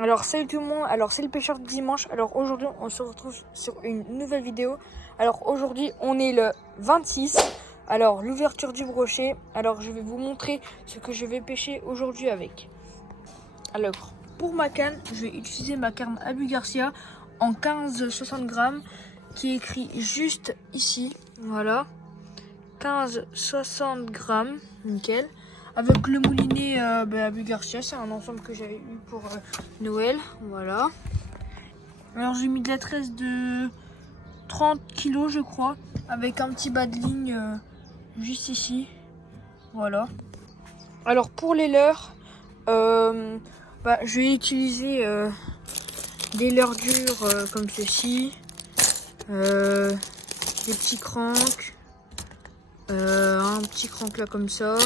Alors salut tout le monde, alors c'est le pêcheur de dimanche. Alors aujourd'hui on se retrouve sur une nouvelle vidéo. Alors aujourd'hui on est le 26. Alors l'ouverture du brochet. Alors je vais vous montrer ce que je vais pêcher aujourd'hui avec. Alors pour ma canne, je vais utiliser ma canne Abu Garcia en 15-60 grammes qui est écrit juste ici. Voilà, 15-60 grammes, nickel. Avec le moulinet Abu Garcia, c'est un ensemble que j'avais eu pour Noël, voilà. Alors j'ai mis de la tresse de 30 kg je crois, avec un petit bas de ligne juste ici, voilà. Alors pour les leurres, je vais utiliser des leurres durs comme ceci, des petits cranks, un petit crank là comme ça.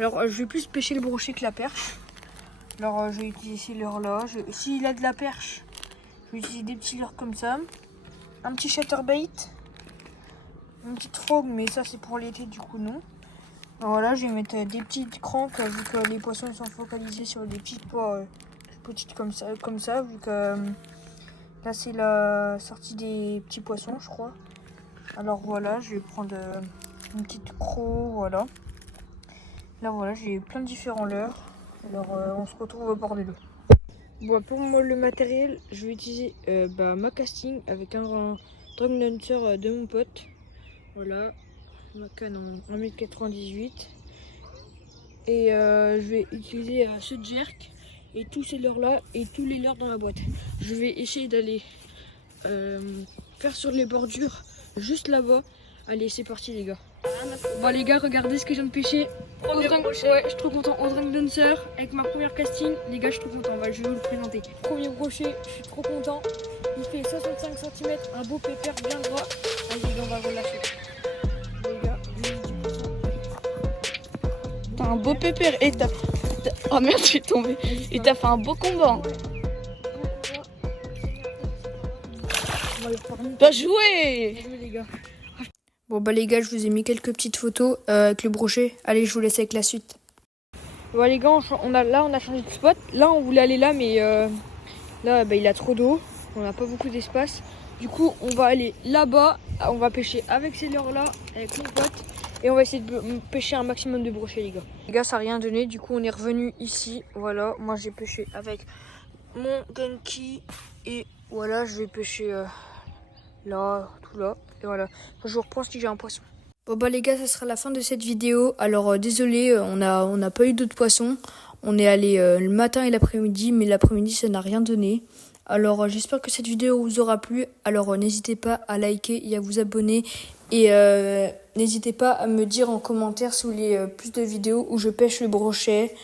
Alors je vais plus pêcher le brochet que la perche. Alors je vais utiliser ces leurres là. S'il a de la perche, je vais utiliser des petits leurres comme ça. Un petit chatterbait. Une petite frog, mais ça c'est pour l'été du coup non. Alors, voilà, je vais mettre des petites cranks vu que les poissons sont focalisés sur des petites pois petites comme ça vu que là c'est la sortie des petits poissons je crois. Alors voilà, je vais prendre une petite croc, voilà. Là voilà, j'ai plein de différents leurres. Alors on se retrouve au bord de l'eau. Bon, pour moi le matériel, je vais utiliser ma casting avec un drum dancer de mon pote. Voilà, ma canne en 1,98 m. Et je vais utiliser ce jerk et tous ces leurres là et tous les leurres dans la boîte. Je vais essayer d'aller faire sur les bordures juste là-bas. Allez, c'est parti les gars. Bon les gars, regardez ce que je viens de pêcher. Ouais, je suis trop content. Au Drink Dancer avec ma première casting. Les gars, je suis trop content. Je vais vous le présenter. Premier brochet, je suis trop content. Il fait 65 cm, un beau pépère bien gras. Allez les gars, on va le relâcher. Les gars, t'as un beau pépère et t'as... Oh merde, je suis tombée. Et t'as fait un beau combat. Bien joué. Bien joué les gars. Bon les gars, je vous ai mis quelques petites photos avec le brochet. Allez, je vous laisse avec la suite. Bon les gars, on a changé de spot. Là on voulait aller là, mais là il a trop d'eau. On n'a pas beaucoup d'espace. Du coup on va aller là-bas. On va pêcher avec ces leurres là, avec mon pote. Et on va essayer de pêcher un maximum de brochets les gars. Les gars, ça n'a rien donné. Du coup on est revenu ici. Voilà, moi j'ai pêché avec mon Genki. Et voilà, je vais pêcher là, tout là. Et voilà, je vous reprends si j'ai un poisson. Bon les gars, ça sera la fin de cette vidéo. Alors désolé, on n'a pas eu d'autres poissons. On est allé le matin et l'après-midi, mais l'après-midi ça n'a rien donné. Alors j'espère que cette vidéo vous aura plu. Alors n'hésitez pas à liker et à vous abonner. Et n'hésitez pas à me dire en commentaire si vous voulez plus de vidéos où je pêche le brochet.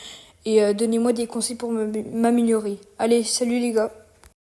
Et donnez-moi des conseils pour m'améliorer. Allez, salut les gars.